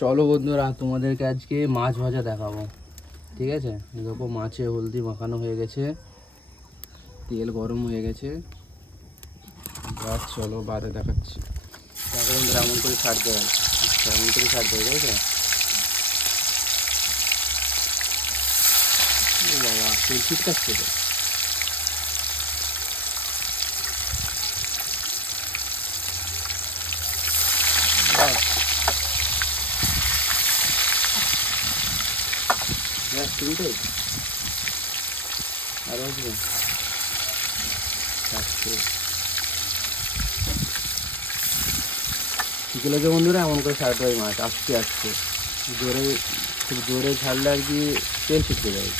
চলো বন্ধুরা, তোমাদেরকে আজকে মাছ ভাজা দেখাবো। ঠিক আছে, দেখো মাছে হলদি মাখানো হয়ে গেছে, তেল গরম হয়ে গেছে। বাস চলো বাদে দেখাচ্ছি। দেখো বন্ধুরা, এমন করে ছাড়তে হয়, এমন করে ছাড়তে হয়, ঠিক আছে? ও বাবা, তেল ছিটকাচ্ছে তো। গ্যাস তিনটে আর আসবে বিকেলে বন্ধুরা এমন করে ছাড়তে হয় মাছ, আস্তে আস্তে। জোরে, খুব জোরে ছাড়লে আর কি তেল ছিটকে যায়।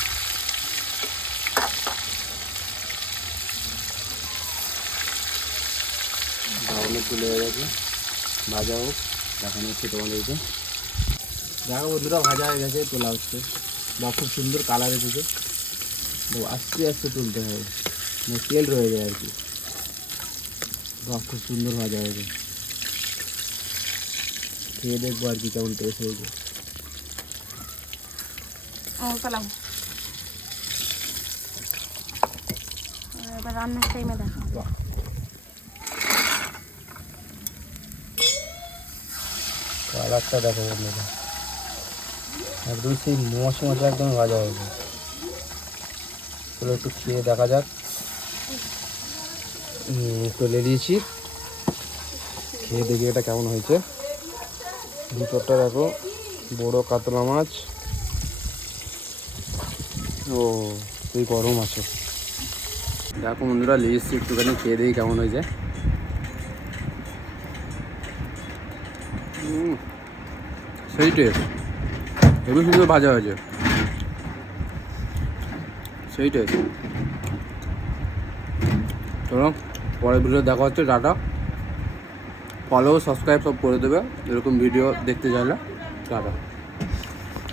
অনেক তুলে হয়ে গেছে, ভাজা হোক, দেখানো হচ্ছে তোমাদেরকে। দেখো বন্ধুরা, ভাজা হয়ে গেছে, তোলা হচ্ছে। বা খুব সুন্দর কালার এসেছে। তো আস্তে আস্তে তুলতে হবে, মানে তেল রয়ে যায় আর কি। বা খুব সুন্দর ভাজা হয়েছে, খেয়ে দেখবো আর কি কেমন টেস্ট হয়েছে। এবার রান্নার টাইমে দেখা। কালারটা দেখো বন্ধুরা, একদম সেই মশা মশা একদম ভাজা হয়েছে। চলো একটু খেয়ে দেখা যাক। তুলে দিয়েছি, খেয়ে দেখি এটা কেমন হয়েছে। ভিতরটা দেখো, বড় কাতলা মাছ। ও সেই গরম আছে। দেখো বন্ধুরা, লিয়েছি একটুখানি, খেয়ে দেখি কেমন হয়েছে। সেই টেস্ট, হেবি সুন্দর ভাজা হয়েছে, সেই টেস্ট। চলো পরের ভিডিও দেখা হচ্ছে, টাটা। ফলো সাবস্ক্রাইব সব করে দেবে এরকম ভিডিও দেখতে চাইলে। টাটা।